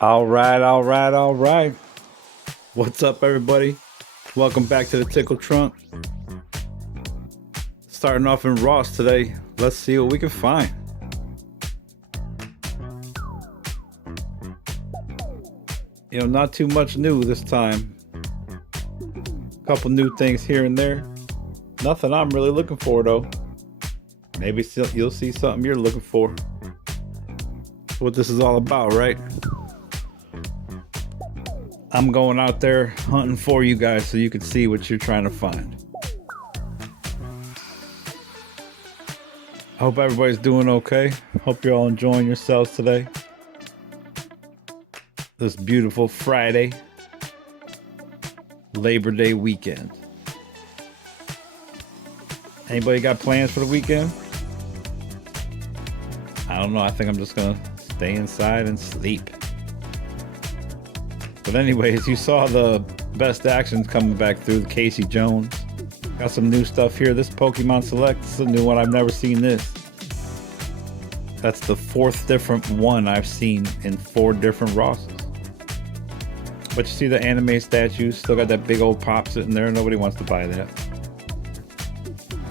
All right, all right, all right. What's up, everybody? Welcome back to the Tickle Trunk. Starting off in Ross today. Let's see what we can find. Not too much new this time. Couple new things here and there. Nothing I'm really looking for, though. Maybe you'll see something you're looking for. What this is all about, right? I'm going out there hunting for you guys so you can see what you're trying to find. I hope everybody's doing okay. Hope you're all enjoying yourselves today. This beautiful Friday, Labor Day weekend. Anybody got plans for the weekend? I don't know. I think I'm just gonna stay inside and sleep. But anyways, you saw the best actions coming back through the Casey Jones. Got some new stuff here. This Pokemon Select is a new one. I've never seen this. That's the fourth different one I've seen in 4 different Rosses. But you see the anime statues, still got that big old pop sitting there. Nobody wants to buy that.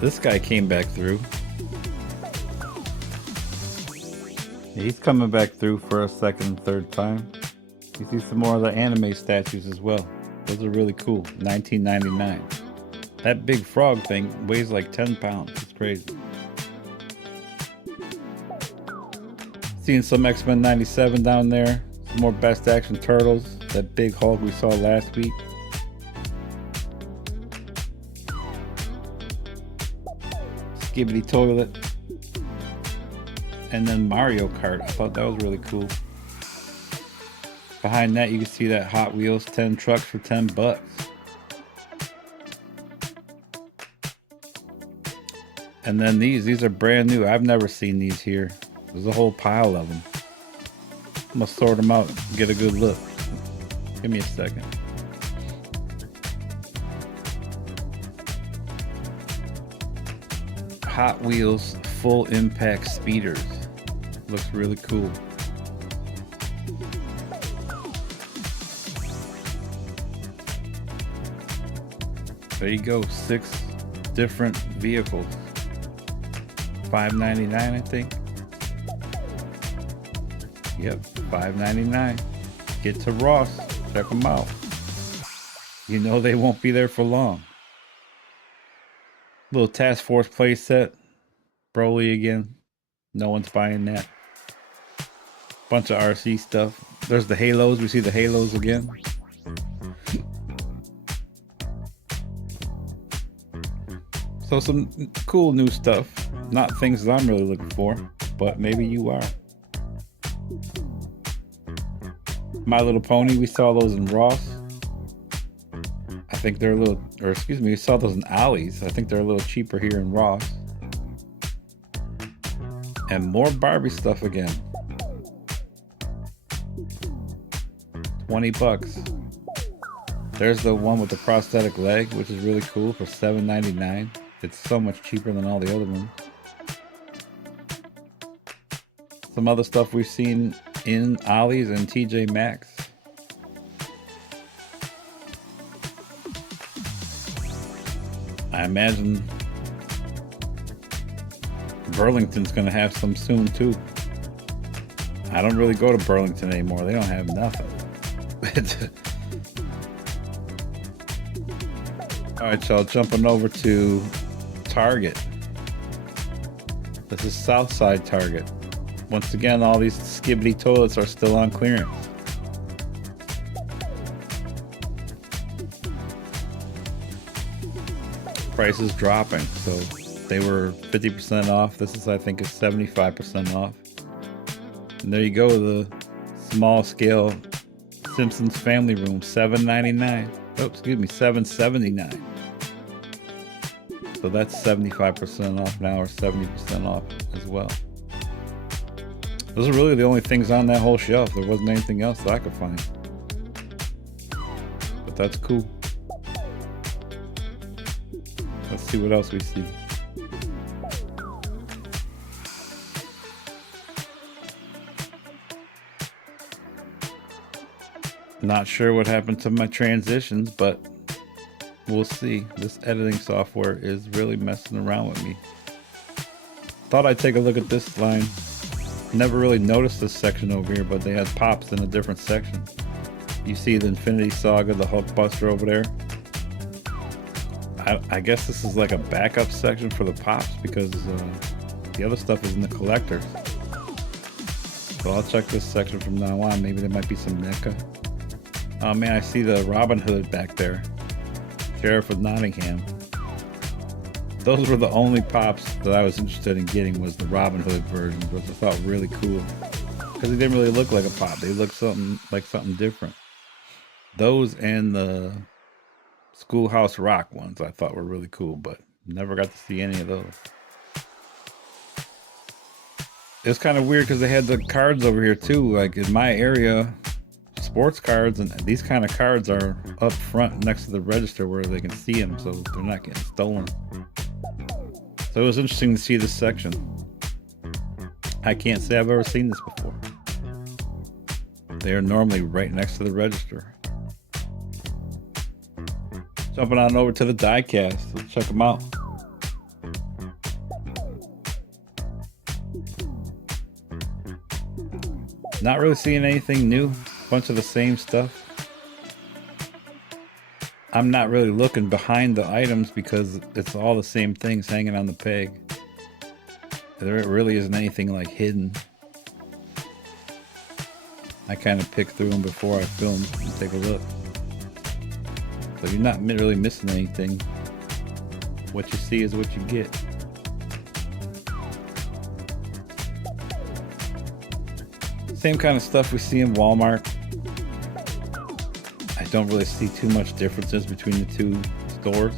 This guy came back through. He's coming back through for a second and third time. You see some more of the anime statues as well. Those are really cool. $19.99. That big frog thing weighs like 10 pounds. It's crazy. Seeing some X-Men 97 down there. Some more Best Action Turtles. That big Hulk we saw last week. Skibbity Toilet. And then Mario Kart. I thought that was really cool. Behind that you can see that Hot Wheels 10 trucks for $10. And then these are brand new. I've never seen these here. There's a whole pile of them. I'm gonna sort them out and get a good look. Give me a second. Hot Wheels Full Impact Speeders. Looks really cool. There you go, 6 different vehicles. $5.99, I think. Yep, $5.99. Get to Ross, check them out. You know they won't be there for long. Little Task Force playset. Broly again. No one's buying that. Bunch of RC stuff. There's the Halos. We see the Halos again. So some cool new stuff. Not things that I'm really looking for, but maybe you are. My Little Pony, we saw those in Ross. I think they're a little, or excuse me, we saw those in Ollie's. I think they're a little cheaper here in Ross. And more Barbie stuff again. $20. There's the one with the prosthetic leg, which is really cool for $7.99. It's so much cheaper than all the other ones. Some other stuff we've seen in Ollie's and TJ Maxx. I imagine Burlington's gonna have some soon too. I don't really go to Burlington anymore. They don't have nothing. Alright, y'all, jumping over to Target. This is Southside Target. Once again, all these Skibbity toilets are still on clearance. Prices dropping, so they were 50% off. This is, I think, is 75% off. And there you go, the small scale Simpsons family room, $7.99. Oh, excuse me, $7.79. So that's 75% off now, or 70% off as well. Those are really the only things on that whole shelf. There wasn't anything else that I could find. But that's cool. Let's see what else we see. Not sure what happened to my transitions, but we'll see. This editing software is really messing around with me. Thought I'd take a look at this line. Never really noticed this section over here, but they had pops in a different section. You see the Infinity Saga, the Hulk Buster over there. I guess this is like a backup section for the pops because the other stuff is in the collectors. So I'll check this section from now on. Maybe there might be some NECA. Oh man, I see the Robin Hood back there. Sheriff of Nottingham. Those were the only pops that I was interested in getting, was the Robin Hood versions, which I thought really cool. Because they didn't really look like a pop. They looked something different. Those and the Schoolhouse Rock ones I thought were really cool, but never got to see any of those. It's kind of weird because they had the cards over here too. Like in my area, sports cards and these kind of cards are up front next to the register where they can see them, so they're not getting stolen. So it was interesting to see this section. I can't say I've ever seen this before. They are normally right next to the register. Jumping on over to the diecast. Let's check them out. Not really seeing anything new. Bunch of the same stuff. I'm not really looking behind the items because it's all the same things hanging on the peg. There really isn't anything like hidden. I kind of pick through them before I film and take a look. So you're not really missing anything. What you see is what you get. Same kind of stuff we see in Walmart. I don't really see too much differences between the two stores.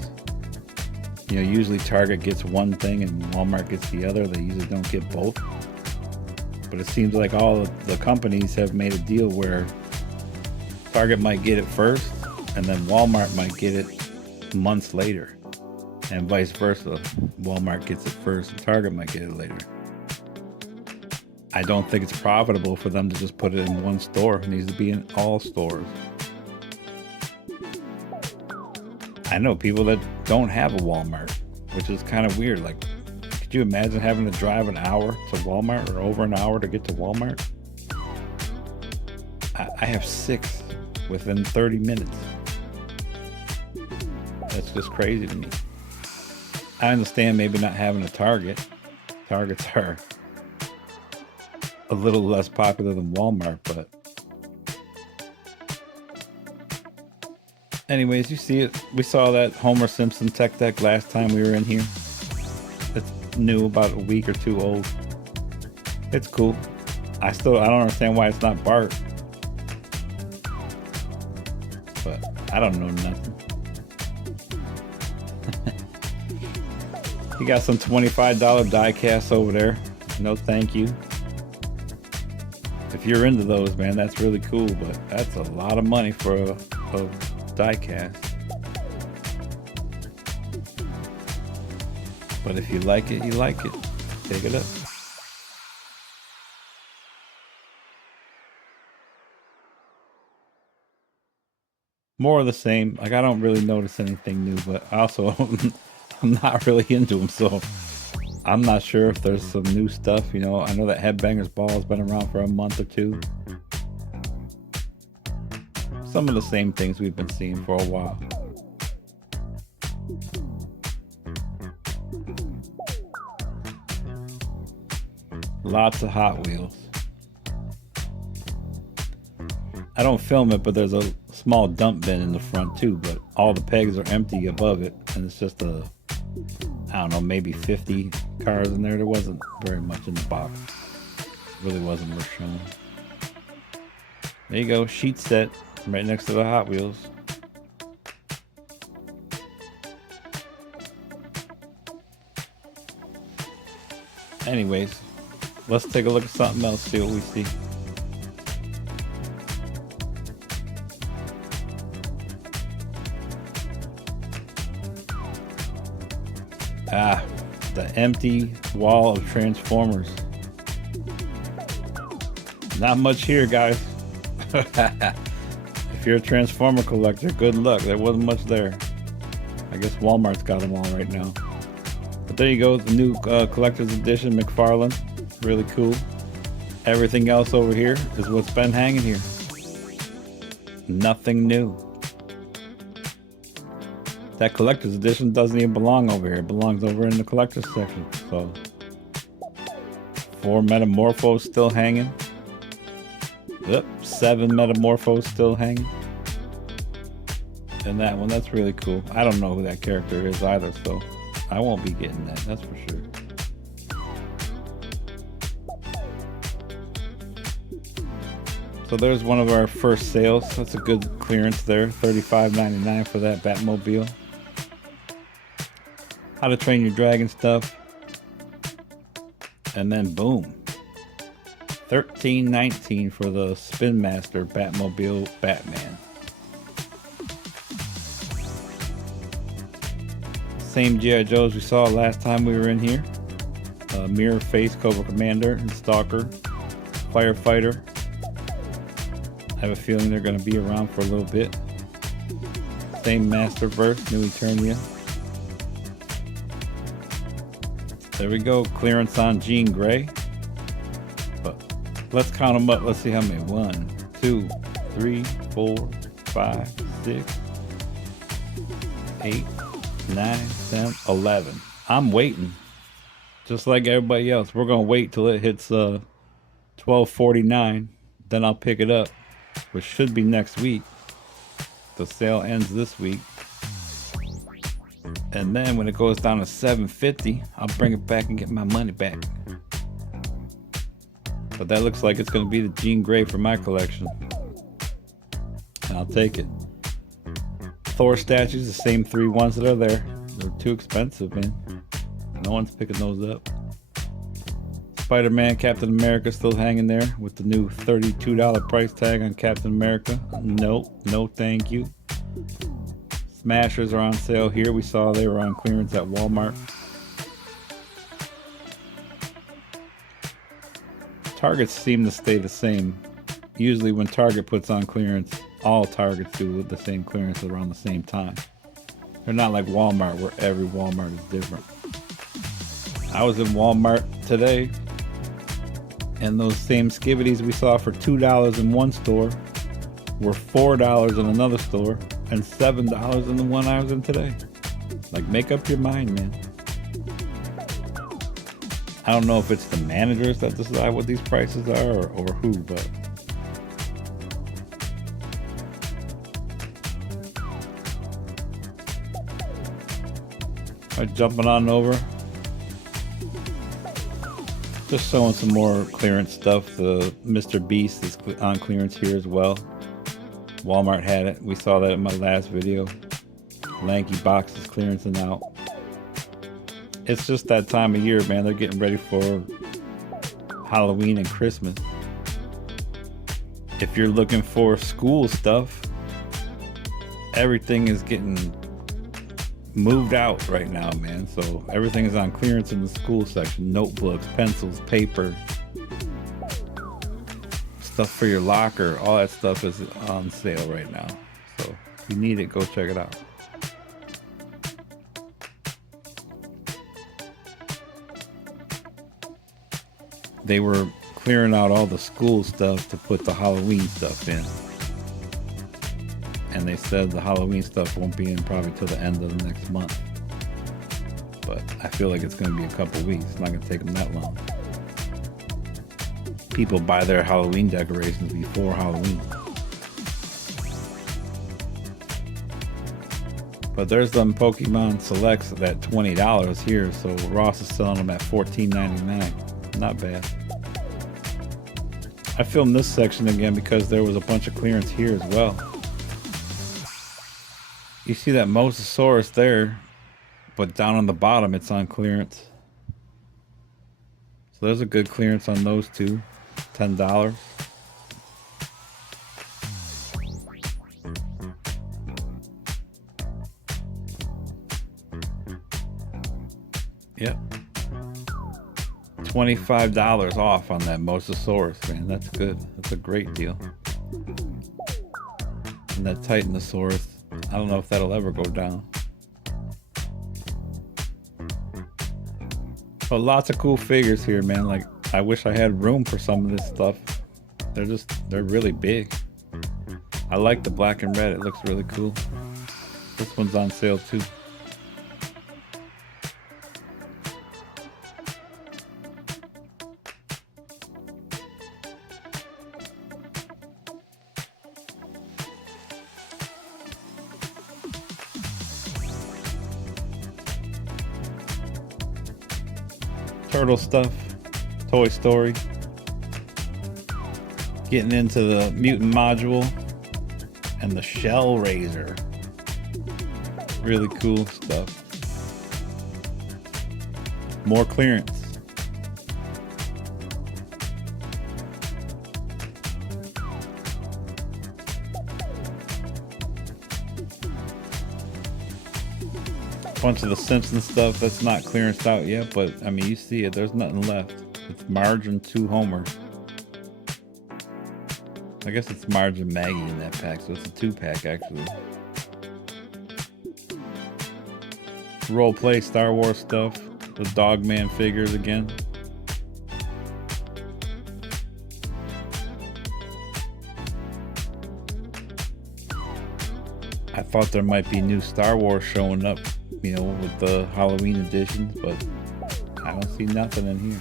You know, usually Target gets one thing and Walmart gets the other. They usually don't get both. But it seems like all of the companies have made a deal where Target might get it first and then Walmart might get it months later. And vice versa. Walmart gets it first and Target might get it later. I don't think it's profitable for them to just put it in one store. It needs to be in all stores. I know people that don't have a Walmart, which is kind of weird. Like, could you imagine having to drive an hour to Walmart or over an hour to get to Walmart? I have 6 within 30 minutes. That's just crazy to me. I understand maybe not having a Target. Targets are a little less popular than Walmart, but anyways, you see it. We saw that Homer Simpson tech deck last time we were in here. It's new, about a week or 2 old. It's cool. I don't understand why it's not Bart, but I don't know nothing. You got some $25 die casts over there. No thank you. If you're into those, man, that's really cool, but that's a lot of money for a die cast. But if you like it, you like it. Pick it up. More of the same. Like, I don't really notice anything new, but also I'm not really into them, so I'm not sure if there's some new stuff. You know, I know that Headbangers Ball has been around for a month or 2. Some of the same things we've been seeing for a while. Lots of Hot Wheels. I don't film it, but there's a small dump bin in the front too, but all the pegs are empty above it, and it's just I don't know, maybe 50 cars in there. There wasn't very much in the box. It really wasn't worth showing. There you go, sheet set right next to the Hot Wheels. Anyways, let's take a look at something else, see what we see. The empty wall of Transformers. Not much here, guys. If if you're a Transformer collector, good luck. There wasn't much there. I guess Walmart's got them all right now. But there you go, the new collector's edition McFarlane. Really cool. Everything else over here is what's been hanging here. Nothing new. That collector's edition doesn't even belong over here. It belongs over in the collector's section. So 4 Metamorphos still hanging. Yep, 7 Metamorphos still hanging. And that one, that's really cool. I don't know who that character is either, so I won't be getting that, that's for sure. So there's one of our first sales. That's a good clearance there. $35.99 for that Batmobile. How to Train Your Dragon stuff. And then boom. $13.19 for the Spin Master Batmobile Batman. Same G.I. Joes we saw last time we were in here. Mirror Face Cobra Commander and Stalker. Firefighter. I have a feeling they're going to be around for a little bit. Same Masterverse, New Eternia. There we go, clearance on Jean Grey. But let's count them up. Let's see how many. 1, 2, 3, 4, 5, 6, 8, 9, 10, 11. I'm waiting. Just like everybody else. We're going to wait till it hits $12.49. Then I'll pick it up, which should be next week. The sale ends this week. And then when it goes down to $7.50, I'll bring it back and get my money back. But that looks like it's going to be the Jean Grey for my collection. And I'll take it. Thor statues, the same 3 ones that are there. They're too expensive, man. No one's picking those up. Spider-Man, Captain America still hanging there with the new $32 price tag on Captain America. Nope, no thank you. Smashers are on sale here. We saw they were on clearance at Walmart. Targets seem to stay the same. Usually when Target puts on clearance, all Targets do with the same clearance around the same time. They're not like Walmart where every Walmart is different. I was in Walmart today, and those same skivvities we saw for $2 in one store were $4 in another store and $7 in the one I was in today. Like, make up your mind, man. I don't know if it's the managers that decide what these prices are or who, but all right, jumping on over. Just showing some more clearance stuff. The Mr. Beast is on clearance here as well. Walmart had it. We saw that in my last video. Lanky box is clearancing out. It's just that time of year, man. They're getting ready for Halloween and Christmas. If you're looking for school stuff, everything is getting moved out right now, man. So everything is on clearance in the school section. Notebooks, pencils, paper, stuff for your locker, all that stuff is on sale right now. So if you need it, go check it out. They were clearing out all the school stuff to put the Halloween stuff in. And they said the Halloween stuff won't be in probably till the end of the next month. But I feel like it's going to be a couple weeks. It's not going to take them that long. People buy their Halloween decorations before Halloween. But there's them Pokemon Selects at $20 here. So Ross is selling them at $14.99. Not bad. I filmed this section again because there was a bunch of clearance here as well. You see that Mosasaurus there, but down on the bottom it's on clearance. So there's a good clearance on those two. $10. Yep. $25 off on that Mosasaurus, man. That's good. That's a great deal. And that Titanosaurus. I don't know if that'll ever go down. But lots of cool figures here, man. Like, I wish I had room for some of this stuff. They're really big. I like the black and red. It looks really cool. This one's on sale too. Turtle stuff, Toy Story. Getting into the mutant module and the shell razor. Really cool stuff. More clearance. Bunch of the Simpsons stuff that's not clearanced out yet, but I mean, you see it, there's nothing left. It's Marge and 2 Homer. I guess it's Marge and Maggie in that pack, so it's a 2-pack actually. Role play Star Wars stuff. The Dogman figures again. I thought there might be new Star Wars showing up, you know, with the Halloween editions, but I don't see nothing in here.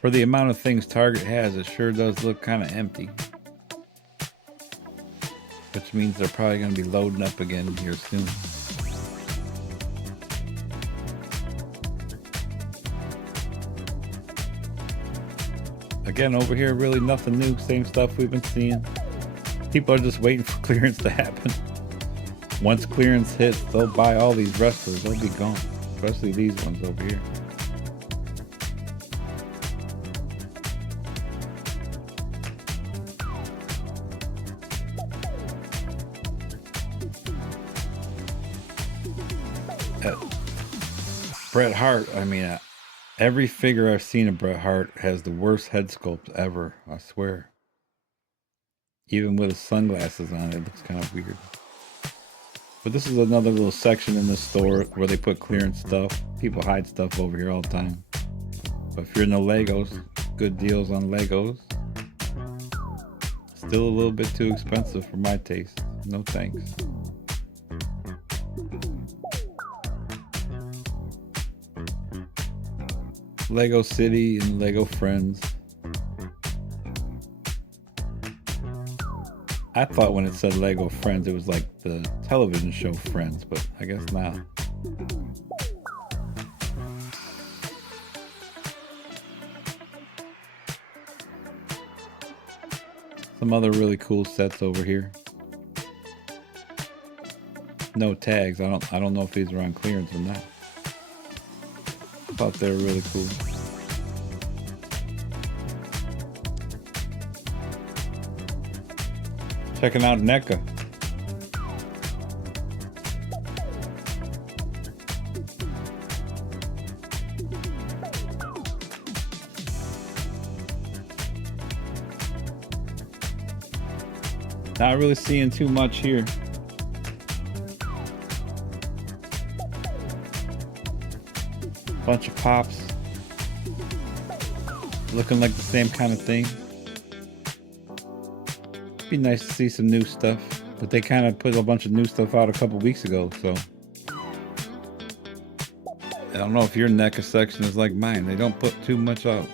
For the amount of things Target has, it sure does look kind of empty. Which means they're probably going to be loading up again here soon. Again, over here, really nothing new. Same stuff we've been seeing. People are just waiting for clearance to happen. Once clearance hits, they'll buy all these wrestlers. They'll be gone. Especially these ones over here. Bret Hart, I mean, every figure I've seen of Bret Hart has the worst head sculpt ever, I swear. Even with his sunglasses on, it looks kind of weird. But this is another little section in the store where they put clearance stuff. People hide stuff over here all the time. But if you're into Legos, good deals on Legos. Still a little bit too expensive for my taste. No thanks. Lego City and Lego Friends. I thought when it said Lego Friends, it was like the television show Friends, but I guess not. Some other really cool sets over here. No tags. I don't know if these are on clearance or not. Thought they were really cool. Checking out NECA. Not really seeing too much here. Bunch of pops. Looking like the same kind of thing. Be nice to see some new stuff. But they kind of put a bunch of new stuff out a couple weeks ago, so. I don't know if your NECA section is like mine. They don't put too much out.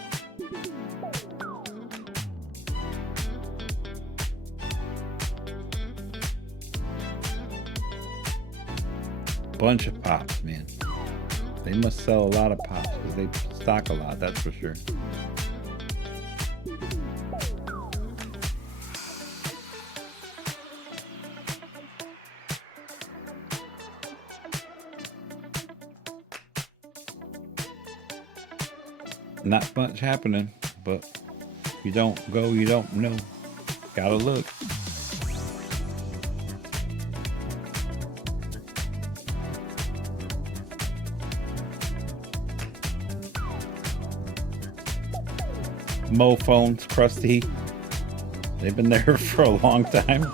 Bunch of pops, man. They must sell a lot of pops because they stock a lot, that's for sure. Not much happening, but if you don't go, you don't know. Gotta look. Mo phones, crusty. They've been there for a long time.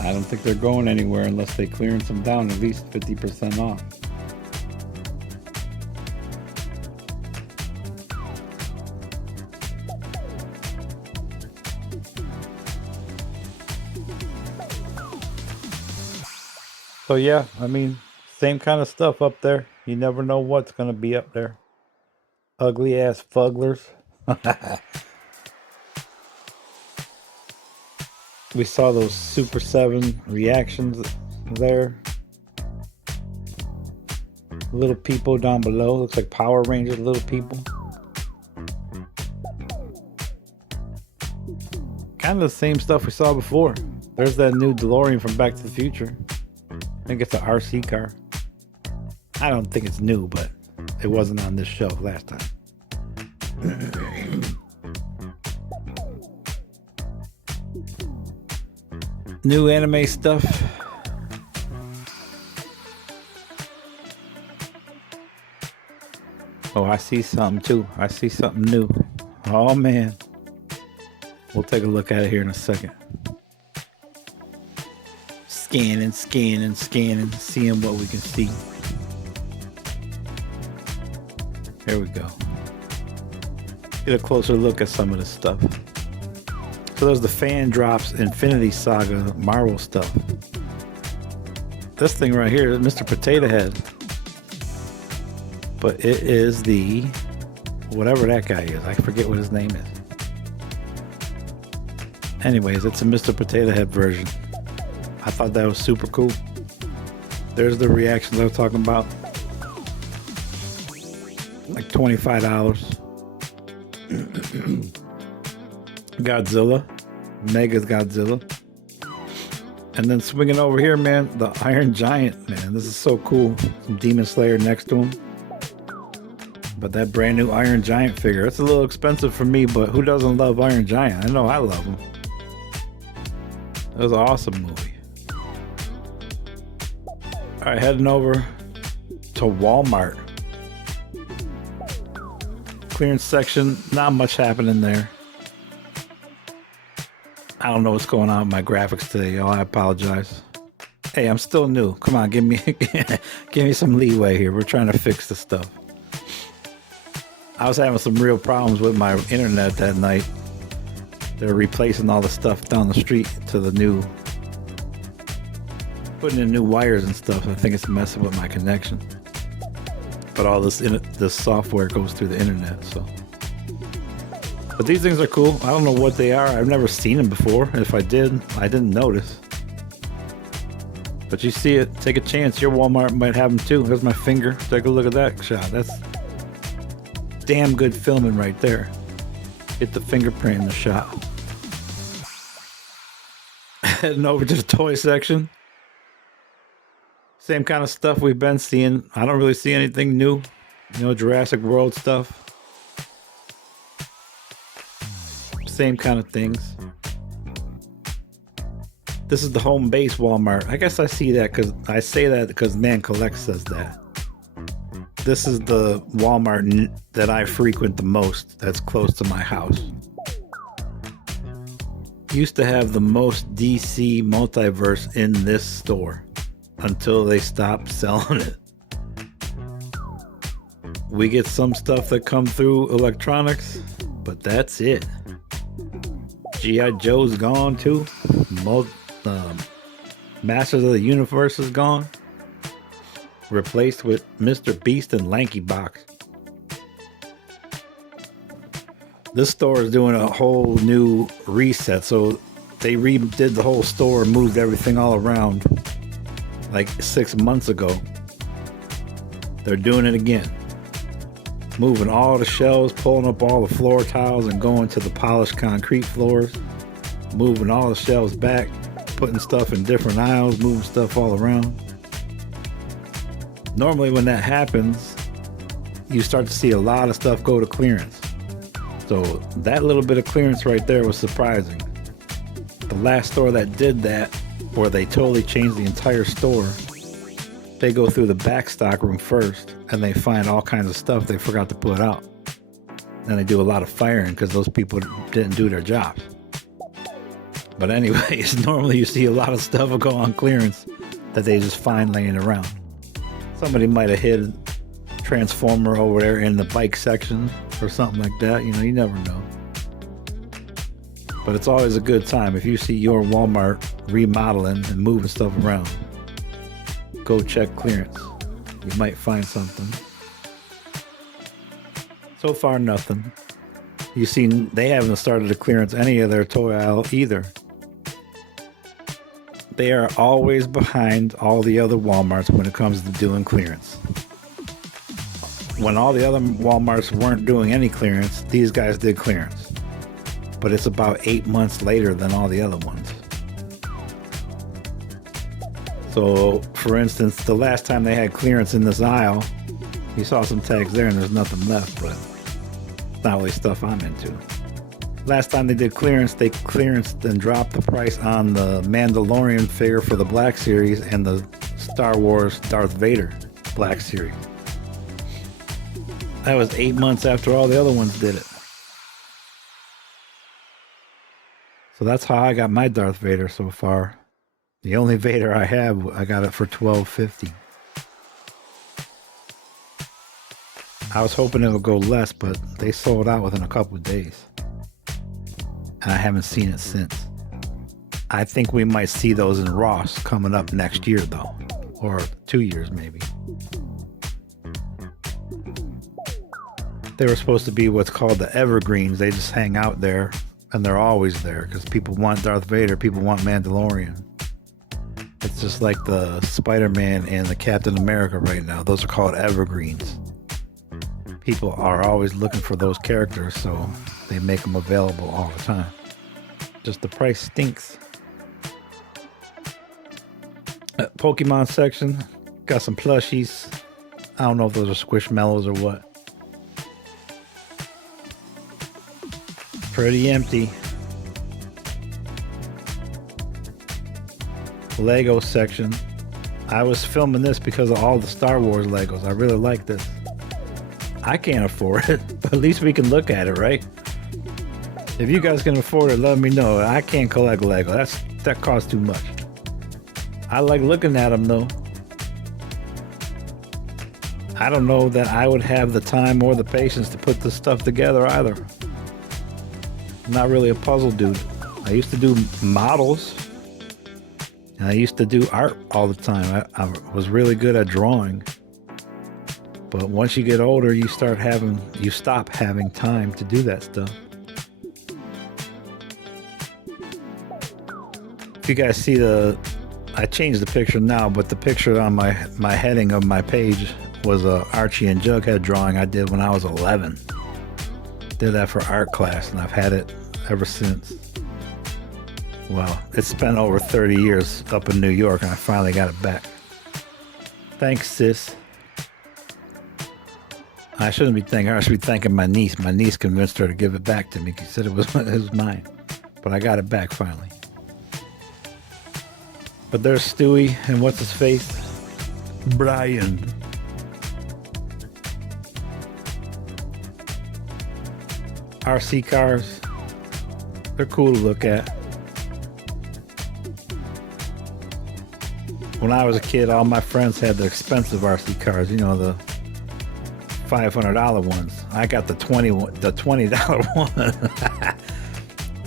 I don't think they're going anywhere unless they clearance them down at least 50% off. So yeah, I mean, same kind of stuff up there. You never know what's going to be up there. Ugly ass fugglers. We saw those Super 7 reactions there. Little people down below. Looks like Power Rangers little people. Kind of the same stuff we saw before. There's that new DeLorean from Back to the Future. I think it's an RC car. I don't think it's new, but it wasn't on this show last time. New anime stuff. Oh, I see something too. I see something new. Oh man. We'll take a look at it here in a second. Scanning, seeing what we can see. Here we go. Get a closer look at some of this stuff. So there's the Fan Drops Infinity Saga Marvel stuff. This thing right here is Mr. Potato Head. But it is the... whatever that guy is. I forget what his name is. Anyways, it's a Mr. Potato Head version. I thought that was super cool. There's the reactions I was talking about. Like $25. Godzilla. Mega's Godzilla. And then swinging over here, man, the Iron Giant, man. This is so cool. Some Demon Slayer next to him. But that brand new Iron Giant figure, it's a little expensive for me, but who doesn't love Iron Giant? I know I love him. It was an awesome movie. All right, heading over to Walmart. Clearance section, not much happening there. I don't know what's going on with my graphics today, y'all. I apologize. Hey, I'm still new. Come on, give me some leeway here. We're trying to fix this stuff. I was having some real problems with my internet that night. They're replacing all the stuff down the street to the new, putting in new wires and stuff. I think it's messing with my connection. But all this software goes through the internet, so. But these things are cool. I don't know what they are. I've never seen them before. If I did, I didn't notice. But you see it, take a chance. Your Walmart might have them too. There's my finger. Take a look at that shot. That's damn good filming right there. Hit the fingerprint in the shot. Heading over to the toy section. Same kind of stuff we've been seeing. I don't really see anything new. You know, Jurassic World stuff. Same kind of things. This is the home base Walmart. I guess I see that because I say that because Man Collect says that. This is the Walmart that I frequent the most. That's close to my house. Used to have the most DC multiverse in this store until they stopped selling it. We get some stuff that come through electronics, but that's it. G.I. Joe's gone too. Masters of the Universe is gone. Replaced with Mr. Beast and Lanky Box. This store is doing a whole new reset, so they redid the whole store, moved everything all around like 6 months ago. They're doing it again. Moving all the shelves, pulling up all the floor tiles and going to the polished concrete floors. Moving all the shelves back, putting stuff in different aisles, moving stuff all around. Normally when that happens, you start to see a lot of stuff go to clearance. So that little bit of clearance right there was surprising. The last store that did that, where they totally changed the entire store, they go through the back stock room first and they find all kinds of stuff they forgot to put out. and they do a lot of firing because those people didn't do their jobs. But anyways, normally you see a lot of stuff go on clearance that they just find laying around. Somebody might have hid a transformer over there in the bike section or something like that. You know, you never know. But it's always a good time if you see your Walmart remodeling and moving stuff around. Go check clearance. You might find something. So far, nothing. You see, they haven't started to clearance any of their toy aisle either. They are always behind all the other Walmarts when it comes to doing clearance. When all the other Walmarts weren't doing any clearance, these guys did clearance. But it's about 8 months later than all the other ones. So, for instance, the last time they had clearance in this aisle, you saw some tags there and there's nothing left, but it's not really stuff I'm into. Last time they did clearance, they clearanced and dropped the price on the Mandalorian figure for the Black Series and the Star Wars Darth Vader Black Series. That was 8 months after all the other ones did it. So that's how I got my Darth Vader so far. The only Vader I have, I got it for $12.50. I was hoping it would go less, but they sold out within a couple of days. And I haven't seen it since. I think we might see those in Ross coming up next year, though. Or 2 years, maybe. They were supposed to be what's called the evergreens. They just hang out there, and they're always there, because people want Darth Vader, people want Mandalorian. It's just like the Spider-Man and the Captain America right now. Those are called evergreens. People are always looking for those characters, so they make them available all the time. Just the price stinks. Pokemon section. Got some plushies. I don't know if those are Squishmallows or what. Pretty empty. Lego section. I was filming this because of all the Star Wars Legos. I really like this. I can't afford it, but at least we can look at it, right? If you guys can afford it, let me know. I can't collect Lego. That costs too much. I like looking at them though. I don't know that I would have the time or the patience to put this stuff together either. I'm not really a puzzle dude. I used to do models. And I used to do art all the time. I was really good at drawing. But once you get older, you stop having time to do that stuff. If you guys see I changed the picture now, but the picture on my heading of my page was a Archie and Jughead drawing I did when I was 11. Did that for art class, and I've had it ever since. Well, it's been over 30 years up in New York, and I finally got it back. Thanks, sis. I shouldn't be thanking her. I should be thanking my niece. My niece convinced her to give it back to me. She said it was mine. But I got it back finally. But there's Stewie and what's his face? Brian. RC cars. They're cool to look at. When I was a kid, all my friends had the expensive RC cars, you know, the $500 ones. I got the $20 one.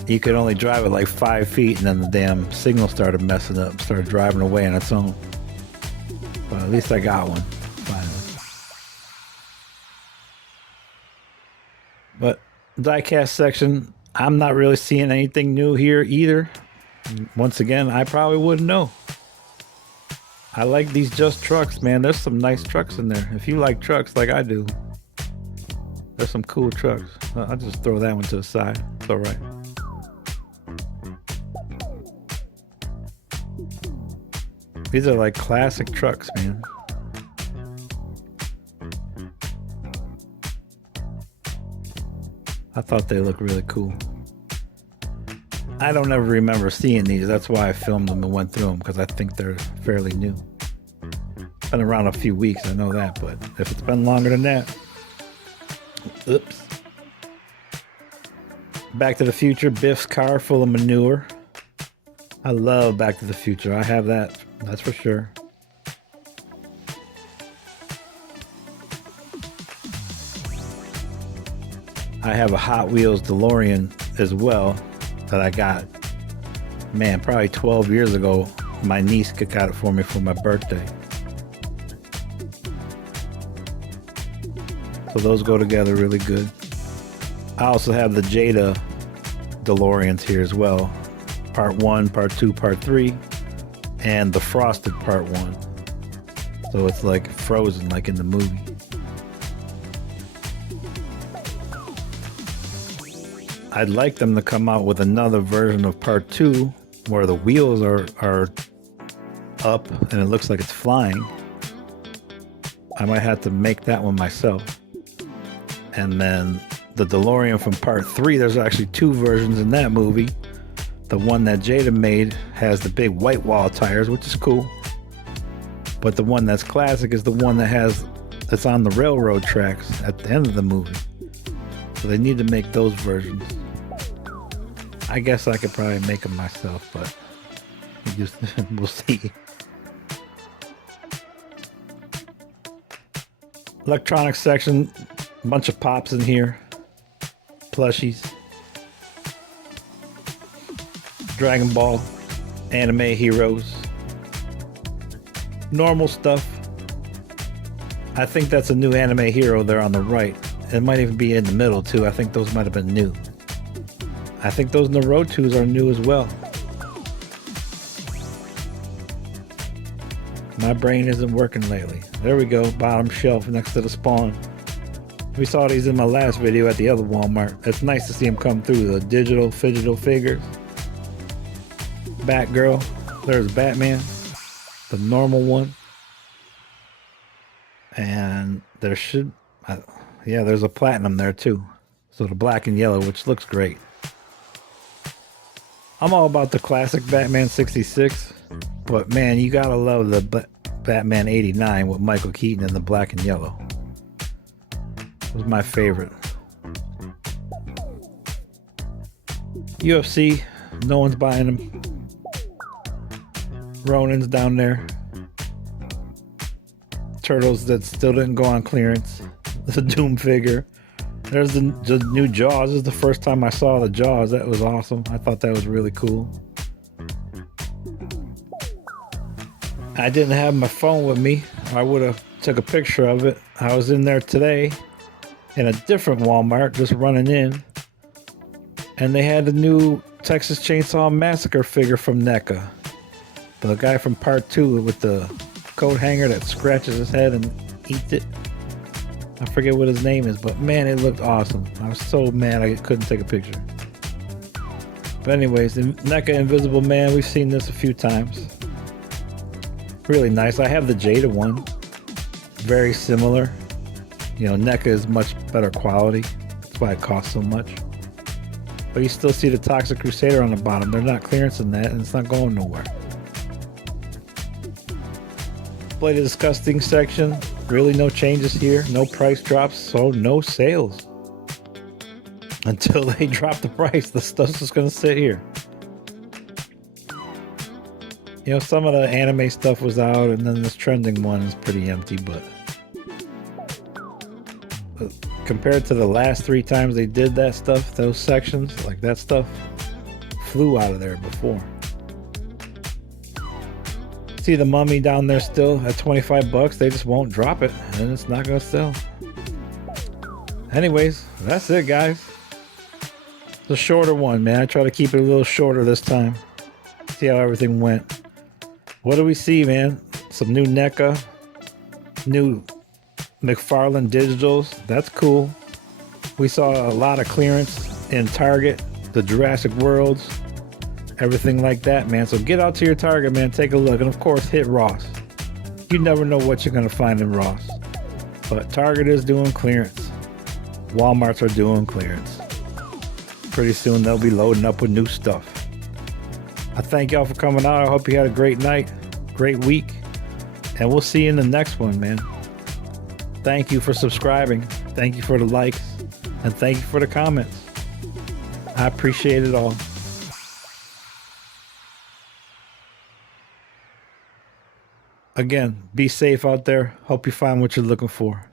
You could only drive it like 5 feet, and then the damn signal started messing up, started driving away on its own. But at least I got one, finally. But diecast section, I'm not really seeing anything new here either. Once again, I probably wouldn't know. I like these Just trucks, man. There's some nice trucks in there. If you like trucks like I do, there's some cool trucks. I'll just throw that one to the side. It's all right. These are like classic trucks, man. I thought they looked really cool. I don't ever remember seeing these. That's why I filmed them and went through them, because I think they're fairly new. Been around a few weeks, I know that, but if it's been longer than that, oops. Back to the Future, Biff's car full of manure. I love Back to the Future. I have that, that's for sure. I have a Hot Wheels DeLorean as well that I got, man, probably 12 years ago. My niece got it for me for my birthday. So those go together really good. I also have the Jada DeLoreans here as well. Part 1, Part 2, Part 3, and the Frosted Part 1. So it's like frozen, like in the movie. I'd like them to come out with another version of Part 2 where the wheels are up and it looks like it's flying. I might have to make that one myself. And then the DeLorean from Part 3, there's actually 2 versions in that movie. The one that Jada made has the big white wall tires, which is cool. But the one that's classic is the one that's on the railroad tracks at the end of the movie. So they need to make those versions. I guess I could probably make them myself, but we'll see. Electronics section, bunch of pops in here. Plushies. Dragon Ball, anime heroes, normal stuff. I think that's a new anime hero there on the right. It might even be in the middle too. I think those might have been new. I think those Naruto's are new as well. My brain isn't working lately. There we go, bottom shelf next to the Spawn. We saw these in my last video at the other Walmart. It's nice to see them come through, the digital figures. Batgirl, there's Batman, the normal one, and there should, yeah, there's a platinum there too, so the black and yellow, which looks great. I'm all about the classic Batman 66, but man, you gotta love the Batman 89 with Michael Keaton in the black and yellow. It was my favorite. UFC, no one's buying them. Ronin's down there. Turtles that still didn't go on clearance. The Doom figure. There's the new Jaws. This is the first time I saw the Jaws. That was awesome. I thought that was really cool. I didn't have my phone with me. I would have took a picture of it. I was in there today in a different Walmart, just running in. And they had the new Texas Chainsaw Massacre figure from NECA. The guy from Part 2 with the coat hanger that scratches his head and eats it. I forget what his name is, but man, it looked awesome. I was so mad I couldn't take a picture. But anyways, the NECA Invisible Man, we've seen this a few times. Really nice. I have the Jada one. Very similar. You know, NECA is much better quality. That's why it costs so much. But you still see the Toxic Crusader on the bottom. They're not clearancing that, and it's not going nowhere. Display the Disgusting section. Really no changes here. No price drops, so no sales. Until they drop the price, the stuff's just going to sit here. You know, some of the anime stuff was out, and then this trending one is pretty empty, but compared to the last 3 times they did that stuff, those sections, like that stuff flew out of there before. See the Mummy down there still at 25 bucks. They just won't drop it, and it's not gonna sell. Anyways, that's it, guys. It's a shorter one, man. I try to keep it a little shorter this time. See how everything went. What do we see, man? Some new NECA, new McFarlane digitals. That's cool. We saw a lot of clearance in Target, the Jurassic Worlds, everything like that, man. So get out to your Target, man. Take a look. And of course, hit Ross. You never know what you're going to find in Ross. But Target is doing clearance. Walmarts are doing clearance. Pretty soon they'll be loading up with new stuff. I thank y'all for coming out. I hope you had a great night, great week. And we'll see you in the next one, man. Thank you for subscribing. Thank you for the likes. And thank you for the comments. I appreciate it all. Again, be safe out there. Hope you find what you're looking for.